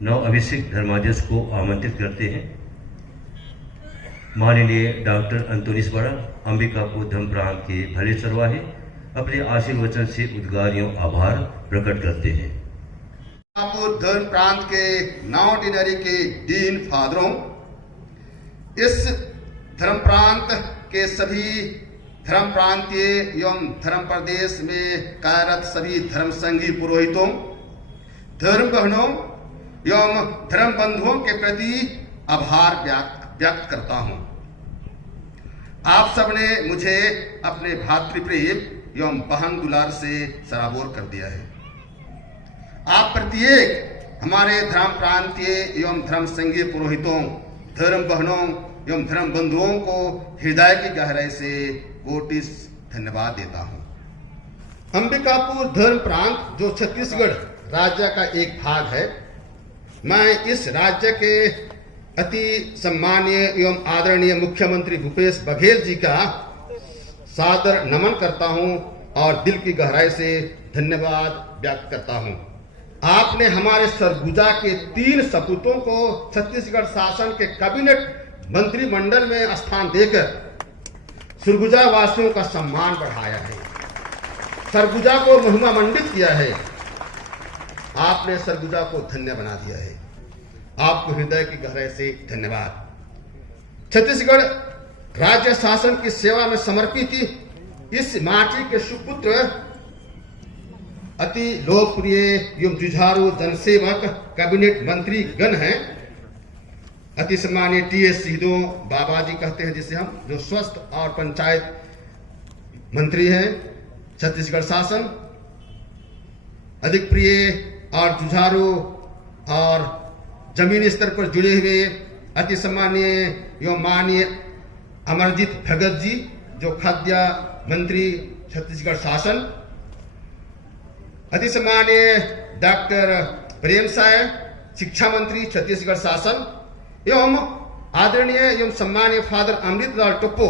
नवअभिषिक्त धर्माध्यक्ष को आमंत्रित करते हैं। माननीय डॉक्टर अंतोनीस बड़ा अंबिकापुर धर्म प्रांत के भले चरवाहे अपने आशीर्वचन से उद्गारियों आभार प्रकट करते हैं। अंबिकापुर धर्म प्रांत के नौ ऑर्डिनरी के डीन फादरों, इस धर्म प्रांत के सभी धर्म प्रांतीय एवं धर्म प्रदेश में कार्यरत सभी धर्म संघी पुरोहितों, धर्म बहनों एवं धर्म बंधुओं के प्रति आभार व्यक्त करता हूं। आप सबने मुझे अपने भातृप्रेम एवं बहन दुलार से सराबोर कर दिया है। आप प्रत्येक हमारे धर्म प्रांतीय एवं धर्म संघीय पुरोहितों, धर्म बहनों एवं धर्म बंधुओं को हृदय की गहराई से कोटि धन्यवाद देता हूं। अंबिकापुर धर्म प्रांत जो छत्तीसगढ़ राज्य का एक भाग है, मैं इस राज्य के अति सम्मानीय एवं आदरणीय मुख्यमंत्री भूपेश बघेल जी का सादर नमन करता हूं और दिल की गहराई से धन्यवाद व्यक्त करता हूं। आपने हमारे सरगुजा के 3 सपूतों को छत्तीसगढ़ शासन के कैबिनेट मंत्रिमंडल में स्थान देकर सरगुजा वासियों का सम्मान बढ़ाया है, सरगुजा को महिमा मंडित किया है। आपने सरगुजा को धन्य बना दिया है। आपको हृदय की गहराई से धन्यवाद। छत्तीसगढ़ राज्य शासन की सेवा में समर्पित इस माटी के सुपुत्र, अति लोकप्रिय एवं जुझारू जनसेवक कैबिनेट मंत्री गण हैं, अति सम्मानीय टीएस सिंहदेव बाबा जी कहते हैं जिसे हम, जो स्वास्थ्य और पंचायत मंत्री हैं छत्तीसगढ़ शासन, अधिक प्रिय और जुझारू और जमीनी स्तर पर जुड़े हुए अति सम्मानीय एवं माननीय अमरजीत भगत जी जो खाद्य मंत्री छत्तीसगढ़ शासन, अति सम्मानीय डॉक्टर प्रेम साय शिक्षा मंत्री छत्तीसगढ़ शासन एवं आदरणीय एवं सम्मानीय फादर अमृतलाल टोप्पो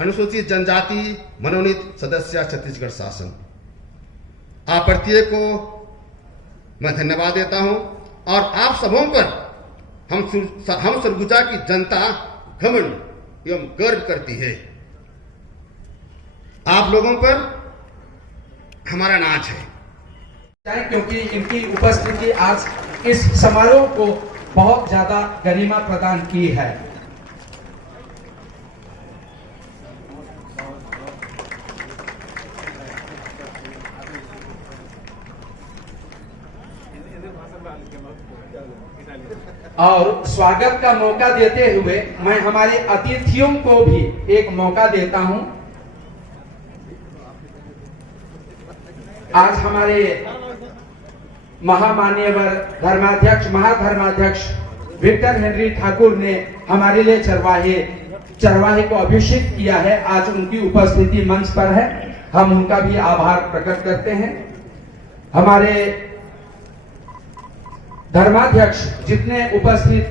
अनुसूचित जनजाति मनोनीत सदस्य छत्तीसगढ़ शासन। आप प्रत्येक को मैं धन्यवाद देता हूं और आप सबों पर हम सरगुजा की जनता घमंड एवं गर्व करती है। आप लोगों पर हमारा नाच है, क्योंकि इनकी उपस्थिति आज इस समारोह को बहुत ज्यादा गरिमा प्रदान की है। और स्वागत का मौका देते हुए मैं हमारे अतिथियों को भी एक मौका देता हूं। आज हमारे महामान्यवर धर्माध्यक्ष महाधर्माध्यक्ष विक्टर हेनरी ठाकुर ने हमारे लिए चरवाहे को अभिषेक किया है। आज उनकी उपस्थिति मंच पर है, हम उनका भी आभार प्रकट करते हैं। हमारे धर्माध्यक्ष जितने उपस्थित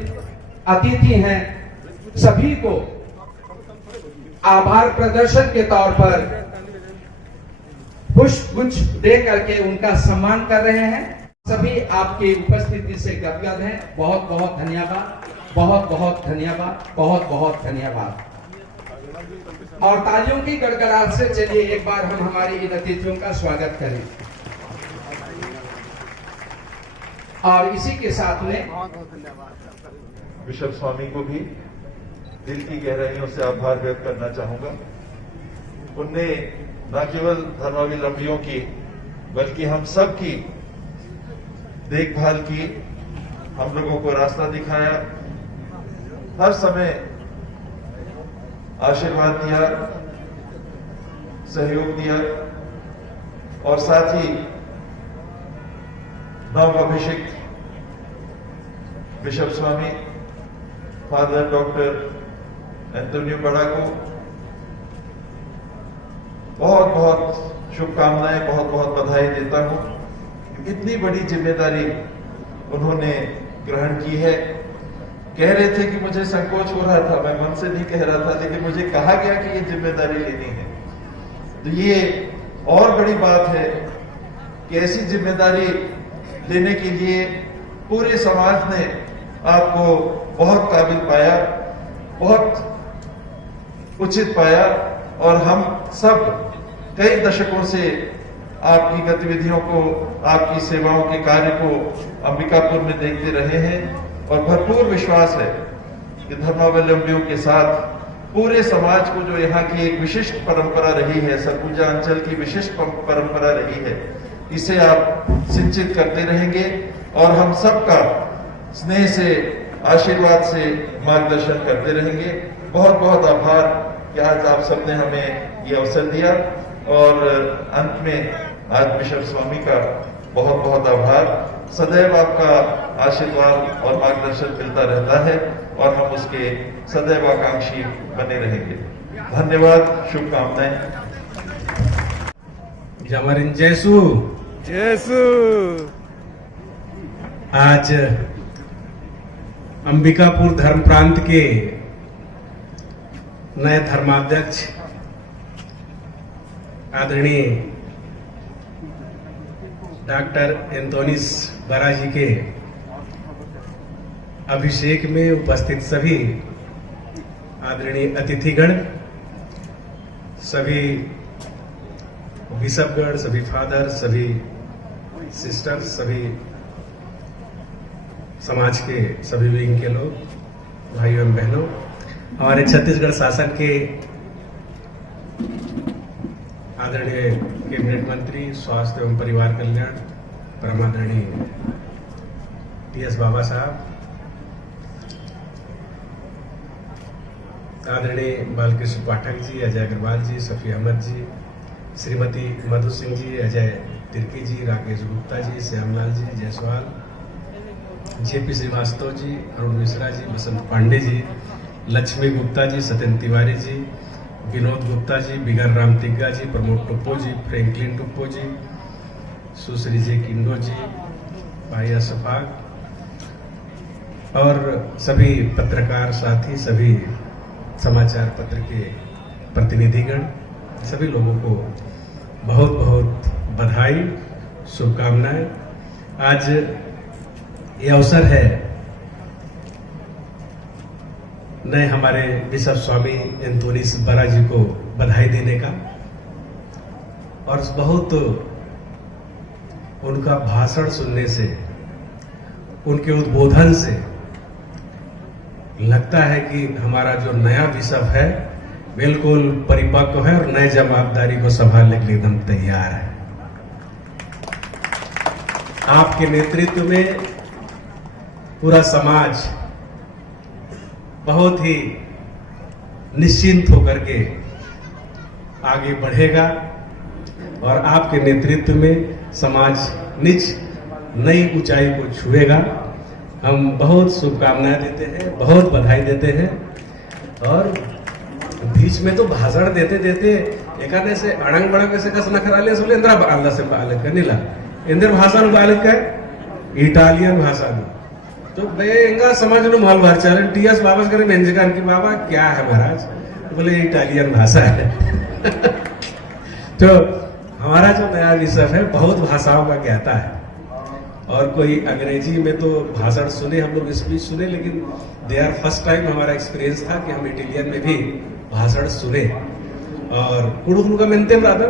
अतिथि हैं सभी को आभार प्रदर्शन के तौर पर पुष्प गुच्छ दे करके उनका सम्मान कर रहे हैं। सभी आपकी उपस्थिति से गदगद हैं। बहुत बहुत धन्यवाद, बहुत बहुत धन्यवाद, बहुत बहुत धन्यवाद। और तालियों की गड़गड़ाहट से चलिए एक बार हम हमारे इन अतिथियों का स्वागत करें। और इसी के साथ में बिशप स्वामी को भी दिल की गहराइयों से आभार व्यक्त करना चाहूंगा। उनने न केवल धर्मावलंबियों की बल्कि हम सब की देखभाल की, हम लोगों को रास्ता दिखाया, हर समय आशीर्वाद दिया, सहयोग दिया और साथ ही नवअभिषिक्त बिशप स्वामी फादर डॉक्टर एंटोनियो बड़ा को बहुत बहुत शुभकामनाएं, बहुत बहुत बधाई देता हूं। इतनी बड़ी जिम्मेदारी उन्होंने ग्रहण की है। कह रहे थे कि मुझे संकोच हो रहा था, मैं मन से नहीं कह रहा था, लेकिन मुझे कहा गया कि ये जिम्मेदारी लेनी है। तो ये और बड़ी बात है कि ऐसी जिम्मेदारी लेने के लिए पूरे समाज ने आपको बहुत काबिल पाया, बहुत उचित पाया और हम सब कई दशकों से आपकी गतिविधियों को, आपकी सेवाओं के कार्य को अंबिकापुर में देखते रहे हैं और भरपूर विश्वास है कि धर्मावलंबियों के साथ पूरे समाज को जो यहाँ की एक विशिष्ट परंपरा रही है, सरगुजा अंचल की विशिष्ट परंपरा रही है, इसे आप सिंचित करते रहेंगे और हम सबका स्नेह से, आशीर्वाद से मार्गदर्शन करते रहेंगे। बहुत बहुत आभार कि आज आप सबने हमें ये अवसर दिया और अंत में आज बिशप स्वामी का बहुत बहुत आभार। सदैव आपका आशीर्वाद और मार्गदर्शन मिलता रहता है और हम उसके सदैव आकांक्षी बने रहेंगे। धन्यवाद, शुभकामनाएं। जमरिन जैसू आज अंबिकापुर धर्म प्रांत के नए धर्माध्यक्ष आदरणीय डॉक्टर एंटोनिस बरा जी के अभिषेक में उपस्थित सभी आदरणीय अतिथिगण, सभी बिशपगण, सभी फादर, सभी सिस्टर्स, सभी समाज के सभी विंग के लोग, भाइयों एवं बहनों, हमारे छत्तीसगढ़ शासन के आदरणीय कैबिनेट मंत्री स्वास्थ्य एवं परिवार कल्याण परम आदरणीय टी.एस. बाबा साहब, आदरणीय बालकृष्ण पाठक जी, अजय अग्रवाल जी, सफी अहमद जी, श्रीमती मधु सिंह जी, अजय तिर्की जी, राकेश गुप्ता जी, श्यामलाल जी जायसवाल, जेपी श्रीवास्तव जी, अरुण मिश्रा जी, बसंत पांडे जी, लक्ष्मी गुप्ता जी, सत्येंद्र तिवारी जी, विनोद गुप्ता जी, बिगर राम तिग्गा जी, प्रमोद टुप्पो जी, फ्रैंकलिन टुप्पो जी, सुश्री जे किंडो जी, भाई अशफाक और सभी पत्रकार साथी, सभी समाचार पत्र के प्रतिनिधिगण, सभी लोगों को बहुत बहुत बधाई, शुभकामनाएं। आज ये अवसर है नए हमारे बिशप स्वामी एंटोनिस बरा जी को बधाई देने का और बहुत उनका भाषण सुनने से, उनके उद्बोधन से लगता है कि हमारा जो नया बिशप है बिल्कुल परिपक्व है और नए जवाबदारी को संभालने के लिए एकदम तैयार है। आपके नेतृत्व में पूरा समाज बहुत ही निश्चिंत होकर के आगे बढ़ेगा और आपके नेतृत्व में समाज नई ऊंचाई को छुएगा। हम बहुत शुभकामनाएं देते हैं, बहुत बधाई देते हैं और बीच में तो भाषण देते देते एकाने से अड़ंग बड़ंग से कस नखराले सोले इंद्रा बालदा से बालक कनिला इंद्र भाषा नु बालक का इटालियन भाषा नु तो बेंगा समझ लो माल भर चल टीएस वापस करे व्यंजकान की बाबा क्या है महाराज, बोले इटालियन भाषा है। तो हमारा जो नया बिशप है बहुत भाषाओं का ज्ञाता है और कोई अंग्रेजी में तो भाषण सुने, हम लोग स्पीच सुने, लेकिन दे आर फर्स्ट टाइम हमारा एक्सपीरियंस था कि हम इटालियन में भी भाषण सुने। और कुड़ुकलू का मिलते ब्रादर,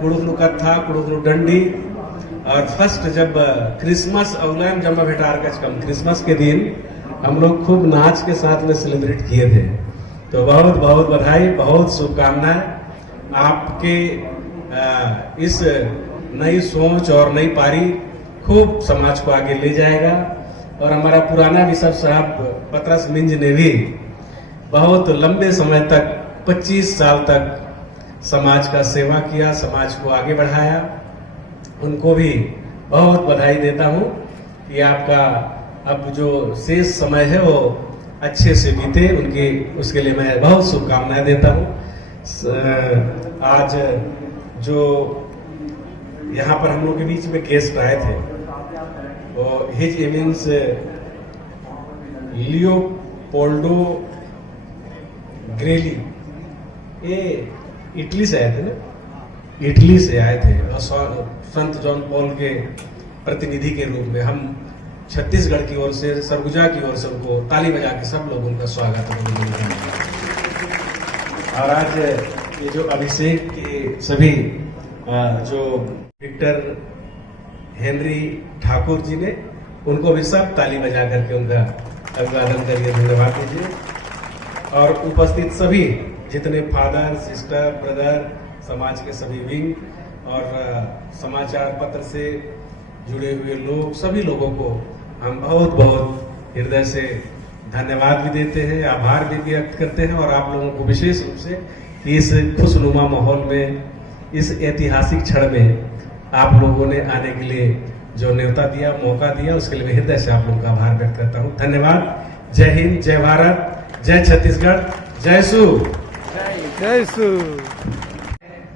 कुड़ुकलू का था, कुड़ुकलू डंडी। और फर्स्ट जब क्रिसमस अवलैन जब भेटार का कम क्रिसमस के दिन हम लोग खूब नाच के साथ में सेलिब्रेट किए थे। तो बहुत बहुत बधाई, बहुत शुभकामनाएं। आपके इस नई सोच और नई पारी खूब समाज को आगे ले जाएगा। और हमारा पुराना बिशप साहब पतरस मिंज ने भी बहुत लंबे समय तक 25 साल तक समाज का सेवा किया, समाज को आगे बढ़ाया। उनको भी बहुत बधाई देता हूं कि आपका अब जो शेष समय है वो अच्छे से बीते, उसके लिए मैं बहुत शुभकामनाएं देता हूं। आज जो यहाँ पर हम लोग के बीच में गेस्ट आए थे वो हिज इमिनेंस लियोपोल्डो ग्रेली, ये इटली से आए थे ना, इटली से आए थे और संत जॉन पॉल के प्रतिनिधि के रूप में। हम छत्तीसगढ़ की ओर से, सरगुजा की ओर से उनको ताली बजा के सब लोग उनका स्वागत करेंगे। और आज ये जो अभिषेक के सभी जो विक्टर हेनरी ठाकुर जी ने, उनको भी सब ताली बजा करके उनका अभिवादन करके धन्यवाद दीजिए। और उपस्थित सभी जितने फादर, सिस्टर, ब्रदर, समाज के सभी विंग और समाचार पत्र से जुड़े हुए लोग, सभी लोगों को हम बहुत बहुत हृदय से धन्यवाद भी देते हैं, आभार भी व्यक्त करते हैं। और आप लोगों को विशेष रूप से इस खुशनुमा माहौल में, इस ऐतिहासिक क्षण में आप लोगों ने आने के लिए जो न्योता दिया, मौका दिया, उसके लिए मैं हृदय से आप लोगों का आभार व्यक्त करता हूँ। धन्यवाद। जय हिंद, जय भारत, जय छत्तीसगढ़, जय सू। जय सू।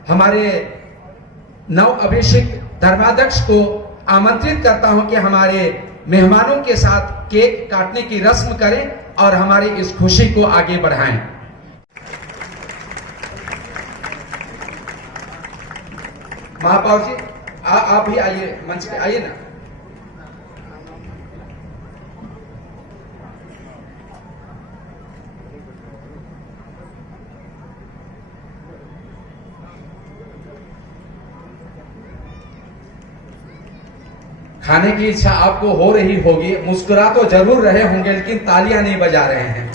हमारे नव अभिषेक धर्माध्यक्ष को आमंत्रित करता हूं कि हमारे मेहमानों के साथ केक काटने की रस्म करें और हमारी इस खुशी को आगे बढ़ाएं। महापौर जी, आप भी आइए, मंच पे आइए ना। खाने की इच्छा आपको हो रही होगी, मुस्कुरा तो जरूर रहे होंगे, लेकिन तालियां नहीं बजा रहे हैं।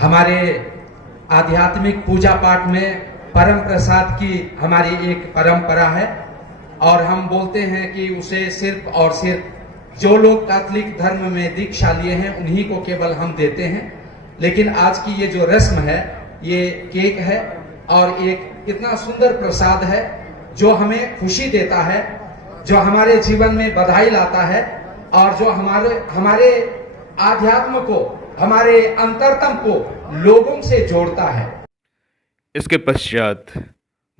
हमारे आध्यात्मिक पूजा पाठ में परम प्रसाद की हमारी एक परंपरा है और हम बोलते हैं कि उसे सिर्फ और सिर्फ जो लोग कैथोलिक धर्म में दीक्षा लिए हैं उन्हीं को केवल हम देते हैं। लेकिन आज की ये जो रस्म है, ये केक है और एक इतना सुंदर प्रसाद है जो हमें खुशी देता है, जो हमारे जीवन में बधाई लाता है और जो हमारे आध्यात्म को, हमारे अंतरतम को लोगों से जोड़ता है। इसके पश्चात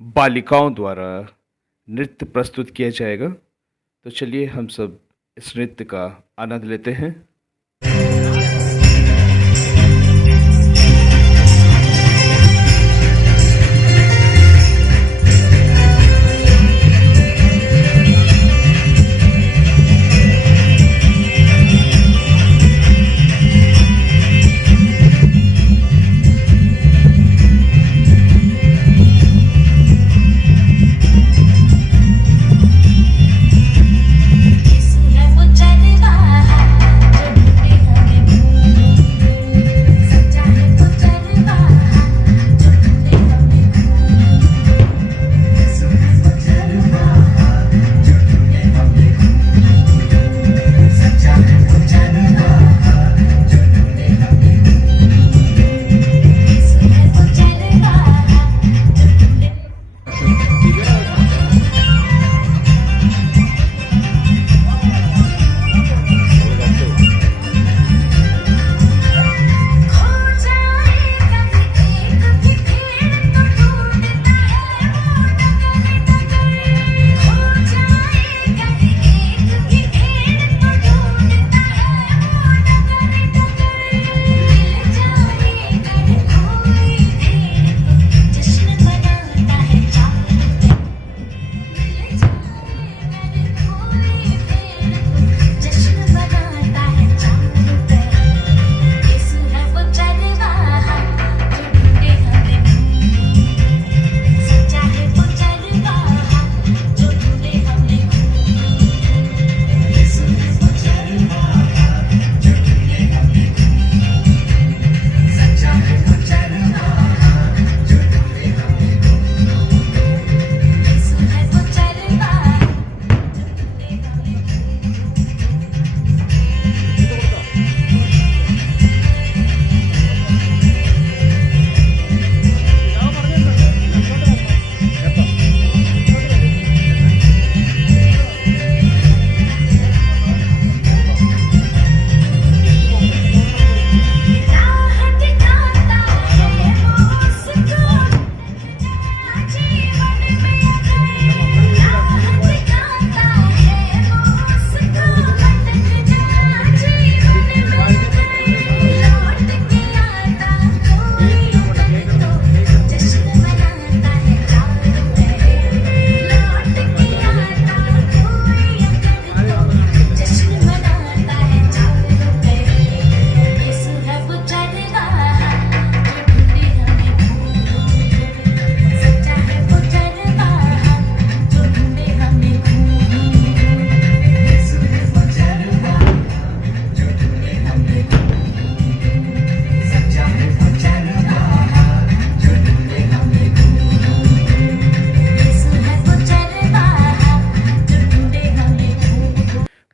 बालिकाओं द्वारा नृत्य प्रस्तुत किया जाएगा। तो चलिए हम सब इस नृत्य का आनंद लेते हैं। है वो चलवा जो ढूंढे होंगे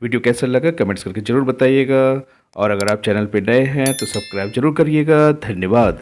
वीडियो कैसा लगा कमेंट्स करके ज़रूर बताइएगा और अगर आप चैनल पर नए हैं तो सब्सक्राइब जरूर करिएगा। धन्यवाद।